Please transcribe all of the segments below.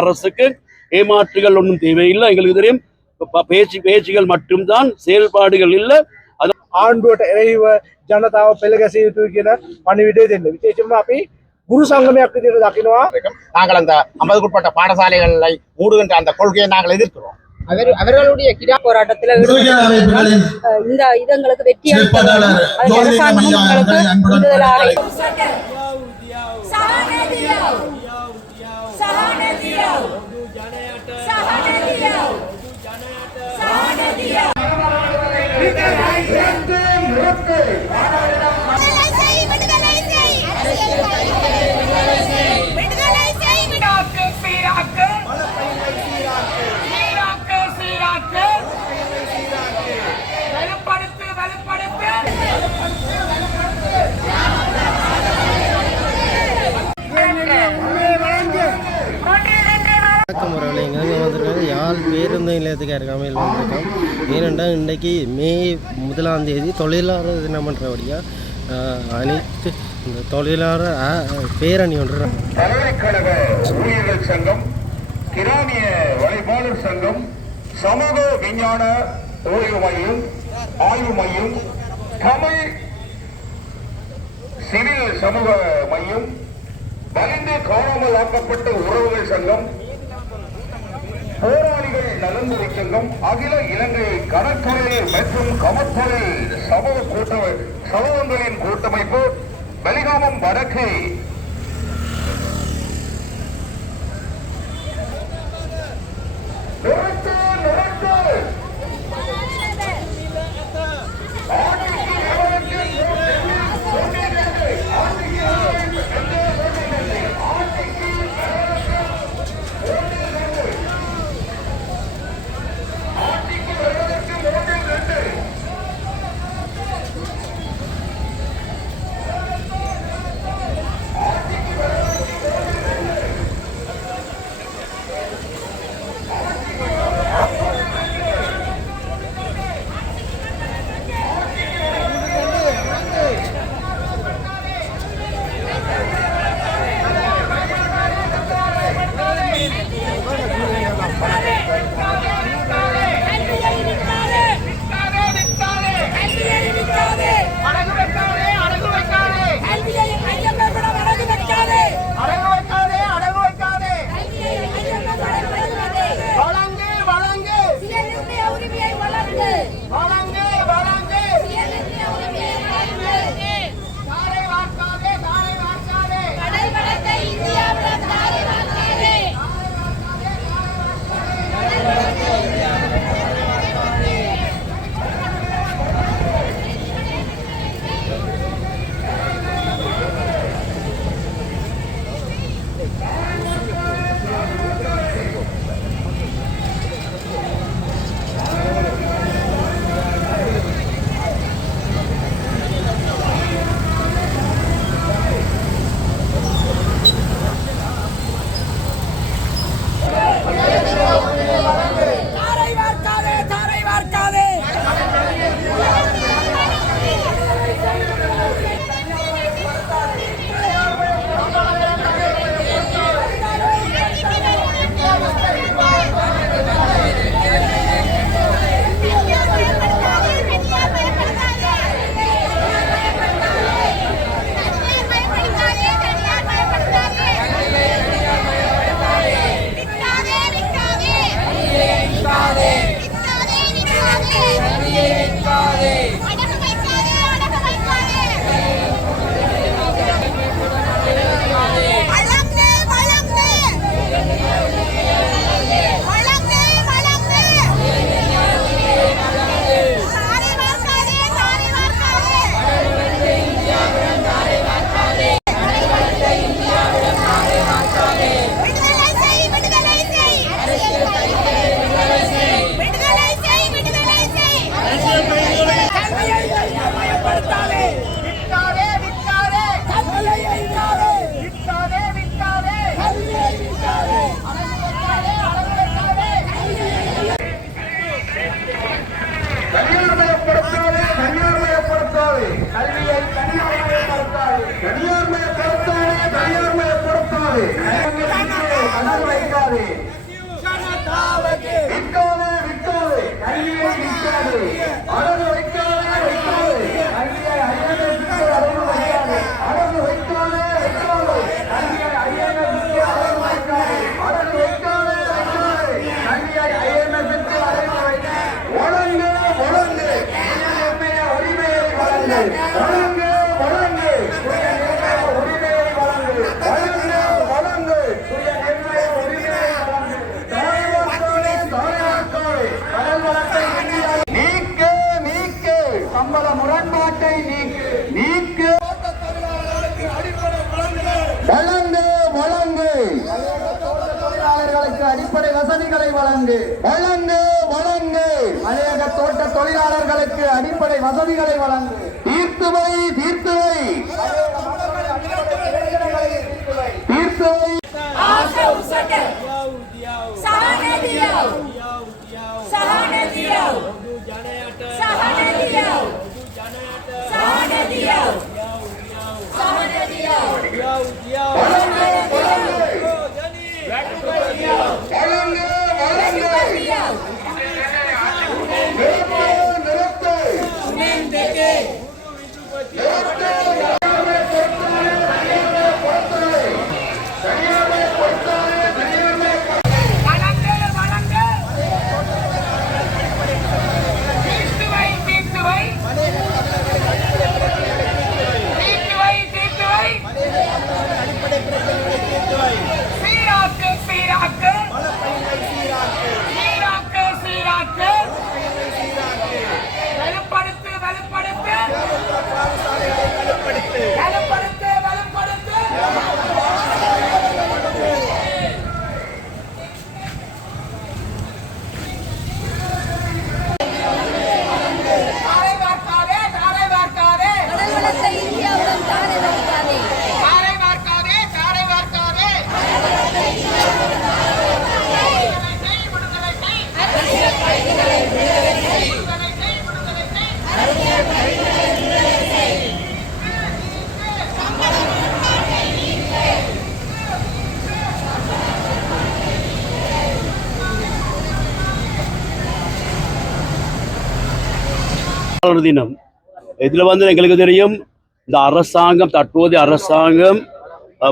அரசுக்கு ஏமாற்றுகள் ஒன்றும் தேவையில்லை. எங்களுக்கு தெரியும் பேச்சுகள் மட்டும்தான், செயல்பாடுகள் இல்லை. ආණ්ඩුවට එරෙහිව ජනතාව පෙළ ගැසිය යුතුයි කියන පණිවිඩය දෙන්න. විශේෂයෙන්ම අපි குரு சங்கமයක් විදිහට දකිනවා. நாங்கள் அந்த 50க்குட்பட்ட பாடசாலைகளை மூடுகின்ற அந்த கொள்கையை நாங்கள் எதிர்க்கிறோம். அவர்களுடைய கிடா போராட்டத்தில் இந்த இதங்களுக்கு வெற்றி யாழ் பேருந்து நிலையத்துக்கு அருகாமையில் வந்திருக்கோம். ஏனென்றால் இன்றைக்கு மே 1ஆம் தேதி தொழிலாளர் தினமன்றபடியாக அனைத்து இந்த தொழிலாளர் பேரணி ஒன்று பல்கலைக்கழக ஊழியர்கள் சங்கம், கிராமிய வழிபாளர் சங்கம், சமூக விஞ்ஞான ஓய்வு மையம், ஆய்வு மையம், தமிழ் சிவில் சமூக மையம், வலிந்து காணாமல் ஆக்கப்பட்ட உறவுகள் சங்கம், போராளிகள் நலந்துறை சங்கம், அகில இலங்கை கடற்கரை மற்றும் கமற்கரை சமூகங்களின் கூட்டமைப்பு, வெளிகாமம் வடக்கு விற்காதே விற்காதே விற்காதே கல்வியை விற்காதே அடகு வைக்காதே வைக்காதே கல்வியை ஐயனை விற்று அடகு வைக்காதே அடகு வைக்காதே வைக்காதே கல்வியை ஐயனை விற்று அடகு வைக்காதே அடகு வைக்காதே வைக்காதே கல்வியை ஐயனை விற்று அடகு வைக்காதே வழங்கு வழங்கு உரிமையை வழங்கு வழங்கு வழங்கு உரிமையை வழங்கு வழங்கு வழங்கு உரிமையை வழங்கு நீக்கு நீக்கு சம்பள முரண்பாட்டை நீக்கு நீக்கு வழங்கு வழங்கு தொழிலாளர்களுக்கு அடிப்படை வசதிகளை வழங்கு வழங்கு வழங்கு மலையக தோட்ட தொழிலாளர்களுக்கு அடிப்படை வசதிகளை வழங்கு தீர்த்துவை தீர்த்துவை தீர்த்துவை தினம் இதுல எங்களுக்கு தெரியும் இந்த அரசாங்கம் தற்போதைய அரசாங்கம்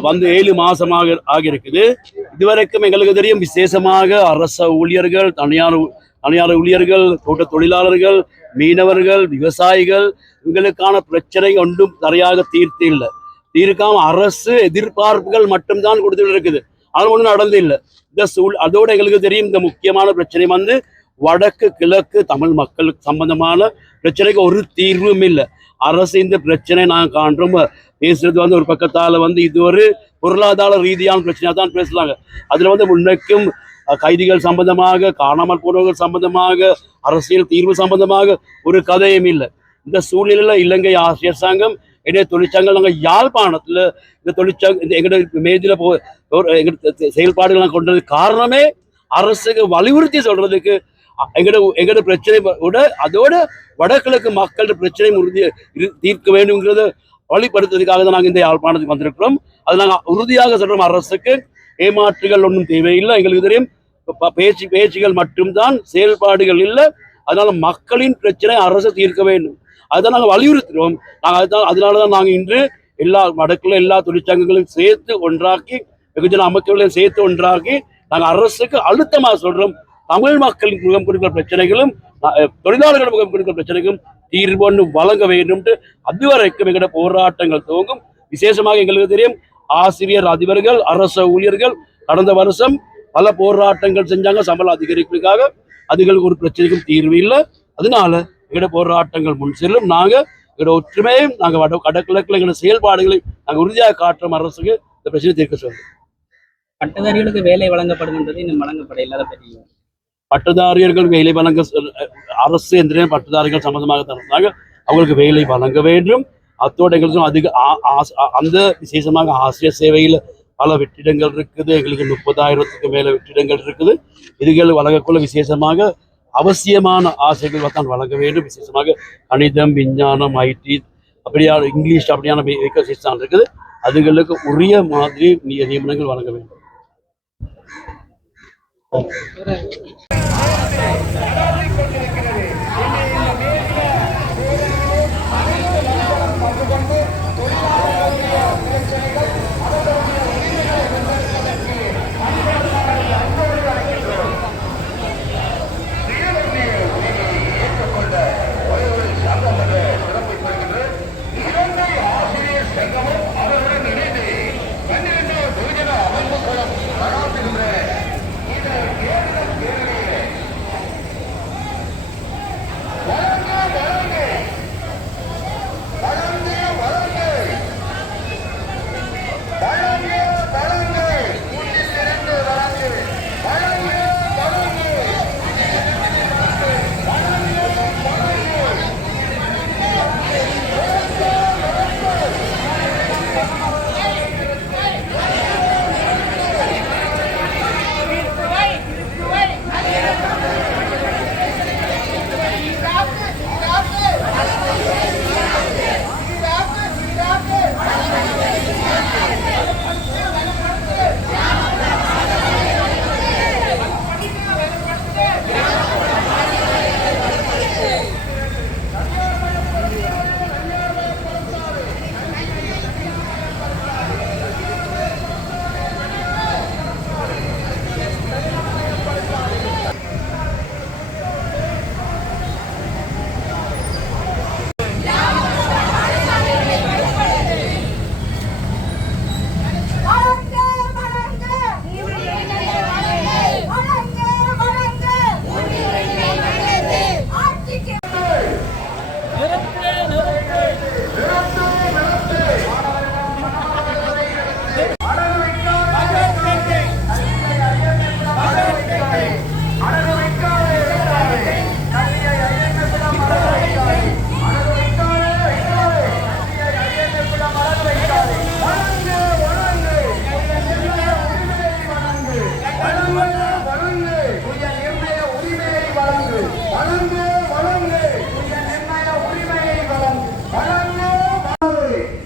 வந்து 7 மாசமாக ஆகியிருக்குது. இதுவரைக்கும் எங்களுக்கு தெரியும் விசேஷமாக அரச ஊழியர்கள், தனியார் ஊழியர்கள், தோட்ட தொழிலாளர்கள், மீனவர்கள், விவசாயிகள் இவங்களுக்கான பிரச்சனை ஒன்றும் சரியாக தீர்த்து இல்லை. தீர்க்காம அரசு எதிர்பார்ப்புகள் மட்டும்தான் கொடுத்துட்டு இருக்குது. அது ஒன்றும் நடந்து இல்லை. அதோட எங்களுக்கு தெரியும் இந்த முக்கியமான பிரச்சனை வடக்கு கிழக்கு தமிழ் மக்களுக்கு சம்பந்தமான பிரச்சனைக்கு ஒரு தீர்வும் இல்லை. அரசு இந்த பிரச்சனை நாங்கள் காண்றோம் பேசுறது ஒரு பக்கத்தால் இது ஒரு பொருளாதார ரீதியான பிரச்சனையாக தான் பேசுகிறாங்க. அதில் முன்னைக்கும் கைதிகள் சம்பந்தமாக, காணாமல் போனவர்கள் சம்பந்தமாக, அரசியல் தீர்வு சம்பந்தமாக ஒரு கதையும் இல்லை. இந்த சூழ்நிலையில் இலங்கை ஆசிரியர் சங்கம், இடையே தொழிற்சங்கம், நாங்கள் யாழ்ப்பாணத்தில் இந்த தொழிற்சங்கம் எங்களோட மேஜில் எங்களோட செயல்பாடுகள் கொண்டது காரணமே அரசுக்கு வலியுறுத்தி சொல்றதுக்கு எங்களோட பிரச்சனை அதோட வடகிழக்கு மக்களோட பிரச்சனை தீர்க்க வேண்டும்ங்கிறத வழிபடுத்துறதுக்காக தான் நாங்கள் இந்த யாழ்ப்பாணத்துக்கு வந்திருக்கிறோம். அது நாங்கள் உறுதியாக சொல்றோம், அரசுக்கு ஏமாற்றுகள் ஒன்றும் தேவையில்லை. எங்களுக்கு தெரியும் பேச்சுகள் மட்டும்தான், செயல்பாடுகள் இல்லை. அதனால மக்களின் பிரச்சனை அரசு தீர்க்க வேண்டும். அதுதான் நாங்கள் வலியுறுத்துகிறோம். அதனாலதான் நாங்கள் இன்று வடக்குல எல்லா தொழிற்சங்கங்களையும் சேர்த்து ஒன்றாக்கி, வெகுஜன அமைப்புகளையும் சேர்த்து ஒன்றாக்கி நாங்கள் அரசுக்கு அழுத்தமாக சொல்றோம், தமிழ் மக்களின் முகம் கொடுக்கிற பிரச்சனைகளும் தொழிலாளர்கள் முகம் கொடுக்கிற பிரச்சனைகளும் தீர்வு வழங்க வேண்டும். அதுவரைக்கும் எங்களோட போராட்டங்கள் துவங்கும். விசேஷமாக எங்களுக்கு தெரியும் ஆசிரியர் அதிபர்கள், அரச ஊழியர்கள் கடந்த வருஷம் பல போராட்டங்கள் செஞ்சாங்க சம்பளம் அதிகரிப்புக்காக. அதுகளுக்கு ஒரு பிரச்சனைக்கும் தீர்வு இல்லை. அதனால எங்களோட போராட்டங்கள் முன் செல்லும். நாங்கள் எங்களோட ஒற்றுமையும் நாங்கள் வடகிழக்கில் எங்களோட செயல்பாடுகளை நாங்கள் உறுதியாக காட்டுறோம். அரசுக்கு இந்த பிரச்சனை தீர்க்க சொல்றோம். பட்டதாரிகளுக்கு வேலை வழங்கப்படுகின்றது இன்னும் வழங்கப்பட இல்லாத பெரிய பட்டதாரிகள் வேலை வழங்க அரசு எந்த பட்டதாரிகள் சம்பந்தமாக தந்தாங்க, அவங்களுக்கு வேலை வழங்க வேண்டும். அத்தோடு எங்களுக்கு அதிக அந்த விசேஷமாக ஆசிரியர் சேவையில் பல வெற்றிடங்கள் இருக்குது. எங்களுக்கு 30,000க்கு மேல வெற்றிடங்கள் இருக்குது. இதுகள் வழங்கக்குள்ள விசேஷமாக அவசியமான ஆசைகள் தான் வழங்க வேண்டும். விசேஷமாக கணிதம், விஞ்ஞானம், IT அப்படியான இங்கிலீஷ் அப்படியான வேகசிஸ்தான் இருக்குது. அதுகளுக்கு உரிய மாதிரி நியமனங்கள் வழங்க வேண்டும்.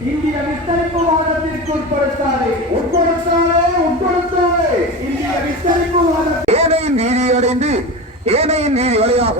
இந்திய விஸ்தரிப்பு வாதத்திற்கு உட்படுத்தாதே இந்திய விஸ்தரிப்பு வாதம் ஏனையின் நீதி அடைந்து ஏனையின் நீதி வழியாக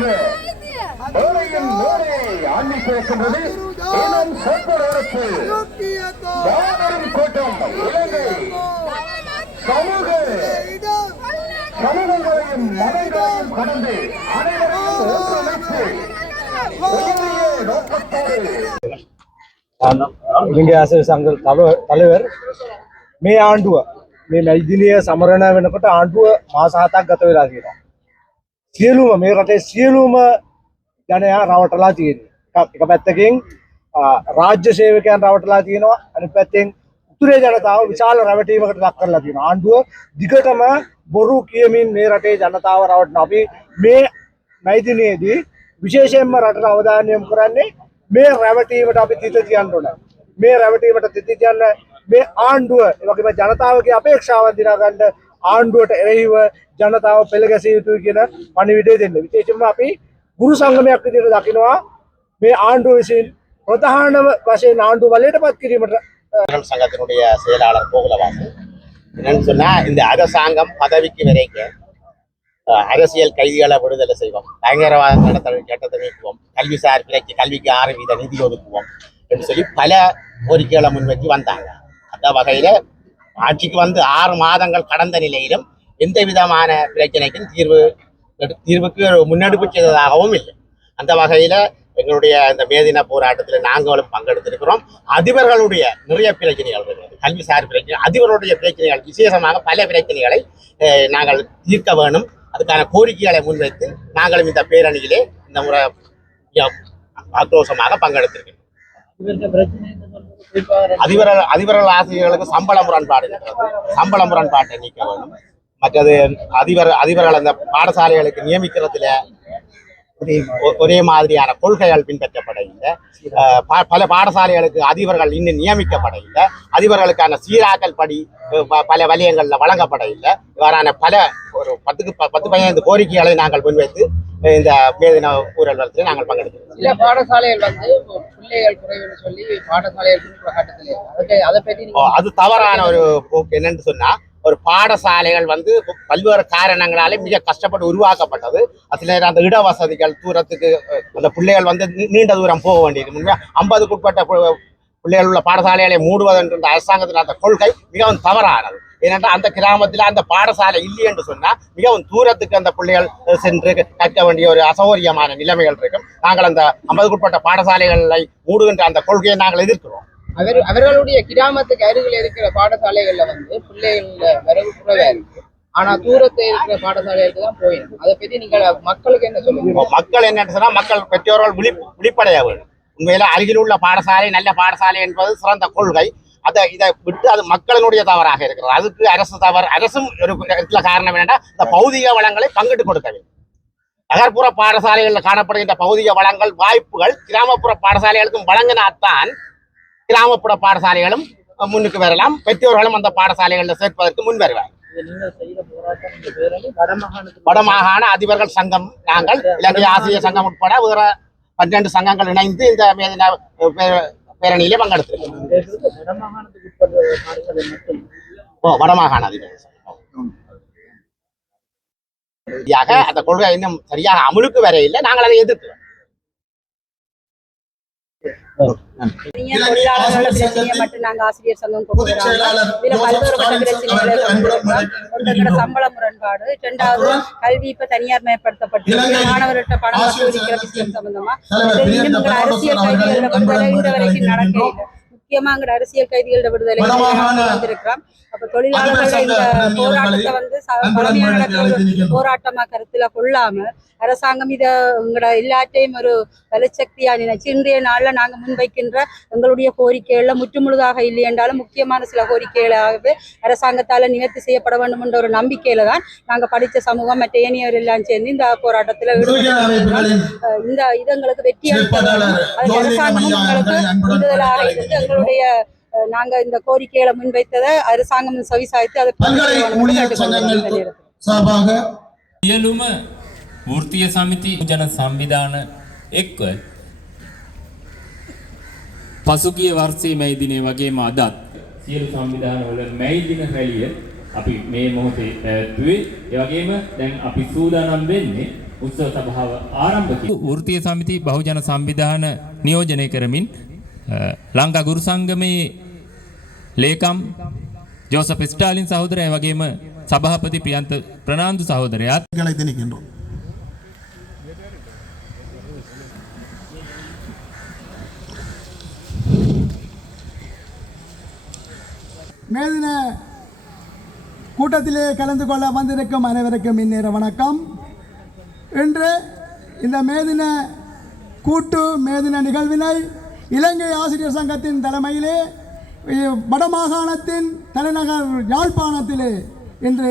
வழங்க மேலையின் மேலே ஆண்டி பேசுகிறது இனம் சொற்பொழிவுக்கு மாபெரும் கூட்டம் இலங்கை சமூகங்களையும் மதங்களையும் கடந்து அனைவரையும் ஒன்றிணைத்து உயரிய நோக்கத்தோடு ඉංග්‍රීසි ආසිය සංඝ தலைவர் මේ ආණ්ඩුව මේ මැදිනිය සමරණ වෙනකොට ආණ්ඩුව මාස 7ක් ගත වෙලා තියෙනවා. සියලුම මේ රටේ සියලුම ජනයා රවටලා තියෙනවා. එක පැත්තකින් රාජ්‍ය සේවකයන් රවටලා තියෙනවා. අනිත් පැත්තෙන් උතුරේ ජනතාව විශාල රැවටීමකට ලක් කරලා තියෙනවා. ආණ්ඩුව දිගටම බොරු කියමින් මේ රටේ ජනතාව රවටනවා. අපි මේ මැදිනියේදී විශේෂයෙන්ම රටට අවධානය යොමු කරන්නේ මේ රැවටීමට අපි තිත තියන්න ඕන. මේ රැවටීමට තිත තියන්න මේ ආණ්ඩුව ඒ වගේම ජනතාවගේ අපේක්ෂාවන් දිනා ගන්න ආණ්ඩුවට එරෙහිව ජනතාව පෙළ ගැසිය යුතුයි කියන පණිවිඩය දෙන්න. විශේෂයෙන්ම අපි ගුරු සංගමයක් විදිහට දකිනවා මේ ආණ්ඩුව විසින් ප්‍රධානම වශයෙන් ආණ්ඩුව බලයටපත් කිරීමට சங்கத்தினுடைய செயலாளர் கோகுலவாசன் என்னன்னு சொன்னா இந்த அரசாங்கம் பதவிக்கு வரைக்கும் அரசியல் கைதிகளை விடுதலை செய்வோம், பயங்கரவாத சட்டத்தை நீக்குவோம், கல்விசார் பிள்ளைக்கு கல்விக்கு 6% நிதி ஒதுக்குவோம் என்று சொல்லி பல கோரிக்கைகளை முன்வைத்து வந்தாங்க. அந்த வகையில ஆட்சிக்கு வந்து 6 மாதங்கள் கடந்த நிலையிலும் எந்த விதமான பிரச்சனைக்கும் தீர்வுக்கு முன்னெடுப்பு செய்ததாகவும் இல்லை. அந்த வகையில எங்களுடைய இந்த மேதின போராட்டத்தில் நாங்களும் பங்கெடுத்திருக்கிறோம். அதிபர்களுடைய நிறைய பிரச்சனைகள் இருக்கிறது, கல்விசார் பிரச்சனை, அதிபர்களுடைய பிரச்சனைகள், விசேஷமாக பல பிரச்சனைகளை நாங்கள் தீர்க்க வேணும். அதுக்கான கோரிக்கைகளை முன்வைத்து நாங்களும் இந்த பேரணியிலே இந்த முறை ஆக்ரோஷமாக பங்கெடுத்திருக்கிறோம். அதிபர்கள் ஆசிரியர்களுக்கு சம்பள முரண்பாடு இருக்கிறது, சம்பள முரண்பாட்டை நீக்க வேண்டும். மற்றது அதிபர்கள் அந்த பாடசாலைகளுக்கு நியமிக்கிறதுல ஒரே மாதிரியான கொள்கைகள் பின்பற்றப்பட இல்லை. பல பாடசாலைகளுக்கு அதிபர்கள் இன்னும் நியமிக்கப்பட இல்லை. அதிபர்களுக்கான சீராக்கல் படி பல வலயங்களில் வழங்கப்பட இல்லை. இவ்வாறான பல ஒரு 10-15 கோரிக்கைகளை நாங்கள் முன்வைத்து இந்த மேதின ஊரல்வரத்தில் நாங்கள் பங்கெடுக்கிறோம். சில பாடசாலைகள் வந்து பிள்ளைகள் குறைவுன்னு சொல்லி பாடசாலைகள் அதை பற்றி அது தவறான ஒரு போக்கு. என்னன்னு சொன்னா, ஒரு பாடசாலைகள் வந்து பல்வேறு காரணங்களாலே மிக கஷ்டப்பட்டு உருவாக்கப்பட்டது. அதுல அந்த இட வசதிகள், தூரத்துக்கு அந்த பிள்ளைகள் வந்து நீண்ட தூரம் போக வேண்டியது. முன்மையா 50க்குட்பட்ட பிள்ளைகள் உள்ள பாடசாலைகளை மூடுவதென்ற அரசாங்கத்தின் அந்த கொள்கை மிகவும் தவறானது. ஏனென்றால் அந்த கிராமத்தில் அந்த பாடசாலை இல்லை என்று சொன்னா மிகவும் தூரத்துக்கு அந்த பிள்ளைகள் சென்று கற்க வேண்டிய ஒரு அசௌகரியமான நிலைமைகள் இருக்கும். நாங்கள் அந்த 50க்குட்பட்ட பாடசாலைகளை மூடுகின்ற அந்த கொள்கையை நாங்கள் எதிர்க்கிறோம். அவர்களுடைய கிராமத்துக்கு அருகில் இருக்கிற பாடசாலைகள்ல வந்து பிள்ளைகள வரவு குறைவா இருக்கு. ஆனா தூரத்தை இருக்கிற பாடசாலைகளுக்கு தான் போயிடும். அதை பத்தி நீங்க மக்களுக்கு என்ன சொல்லுங்க? மக்கள் என்ன சொன்னா, மக்கள் பெற்றோர்கள் விழிப்படைய வேண்டும். உண்மையில அருகில் உள்ள பாடசாலை நல்ல பாடசாலை என்பது சிறந்த கொள்கை. இதை விட்டு அது மக்களினுடைய தவறாக இருக்கிறது. அதுக்கு அரசு தவறு. அரசும் ஒரு காரணம் என்னன்னா, இந்த பௌதிக வளங்களை பங்கிட்டு கொடுக்க வேண்டும். நகர்ப்புற பாடசாலைகளில் காணப்படுகின்ற பௌதிக வளங்கள், வாய்ப்புகள் கிராமப்புற பாடசாலைகளுக்கும் வழங்கினால்தான் கிராமப்புற பாடசாலைகளும் முன்னுக்கு வரலாம், பெற்றோர்களும் அந்த பாடசாலைகளில் சேர்ப்பதற்கு முன் வருவார். வடமாகாண அதிபர்கள் சங்கம், நாங்கள் இலங்கை ஆசிரியர் சங்கம் உட்பட வேற 12 சங்கங்கள் இணைந்து இந்த பேரணியிலே பங்கெடுத்திருக்கிறோம். வடமாகாண அதிபர்கள் அந்த கொள்கை இன்னும் சரியாக அமுலுக்கு வர இல்லை. நாங்கள் அதை எதிர்க்கிறோம். தொழிலாளர்களோட பிரச்சனையை மட்டும் நாங்க ஆசிரியர் சங்கம் கொண்டு வராங்க. இதுல பல்வேறுபட்ட பிரச்சனைகளை ஒருத்தரோட சம்பள முரண்பாடு, 2வது கல்வி இப்ப தனியார் மயப்படுத்தப்பட்டு மாணவர்கிட்ட பணம் வசூலிக்கிற விஷயம் சம்பந்தமா இன்னும் அரசியல் கைதிகளோட விடுதலை இந்த வரைக்கும் நடக்க இல்லை. முக்கியமா அங்க அரசியல் கைதிகளோட விடுதலை வந்திருக்கிறோம். அப்ப தொழிலாளர்களோட இந்த போராட்டத்தை வந்து பழமையான போராட்டமா கருத்துல கொள்ளாம அரசாங்கம் இதை உங்களோட எல்லாத்தையும் ஒரு வலுசக்தியா நினைச்சு இன்றைய நாள்ல நாங்க முன்வைக்கின்ற எங்களுடைய கோரிக்கைகள்ல முற்றுமுழுதாக இல்லை என்றாலும் முக்கியமான சில கோரிக்கைகளாகவே அரசாங்கத்தால நிவர்த்தி செய்யப்பட வேண்டும் என்ற ஒரு நம்பிக்கையில தான் நாங்க படித்த சமூகம் மற்ற ஏனையவர் எல்லாம் சேர்ந்து இந்த போராட்டத்துல இந்த இது எங்களுக்கு வெற்றி அளித்ததாலும் அது அரசாங்கமும் எங்களுக்கு உந்துதலாக இருந்து எங்களுடைய நாங்க இந்த கோரிக்கைகளை முன்வைத்ததை அரசாங்கம் செவிசாய்த்து அதை වෘත්තීය සමිති ජන සංවිධාන එක්ව පසුගිය වර්ෂයේ මැයි දිනේ වගේම අදත් සියලු සංවිධානවල මැයි දින රැළිය අපි මේ මොහොතේ පැවැත්වුවේ. ඒ වගේම දැන් අපි සූදානම් වෙන්නේ උත්සව සභාව ආරම්භ කළා. වෘත්තීය සමිති බහුජන සංවිධාන නියෝජනය කරමින් ලංකා ගුරු සංගමේ ලේකම් ජෝසප් ස්ටාලින් සහෝදරයා වගේම සභාපති ප්‍රියන්ත ප්‍රනාන්දු සහෝදරයාත් திணிக்கின்றோம். மேதின கூட்டத்திலே கலந்து கொள்ள வந்திருக்கும் அனைவருக்கும் இந்நேர வணக்கம். இன்று இந்த மேதின நிகழ்வினை இலங்கை ஆசிரியர் சங்கத்தின் தலைமையிலே வடமாகாணத்தின் தலைநகர் யாழ்ப்பாணத்திலே இன்று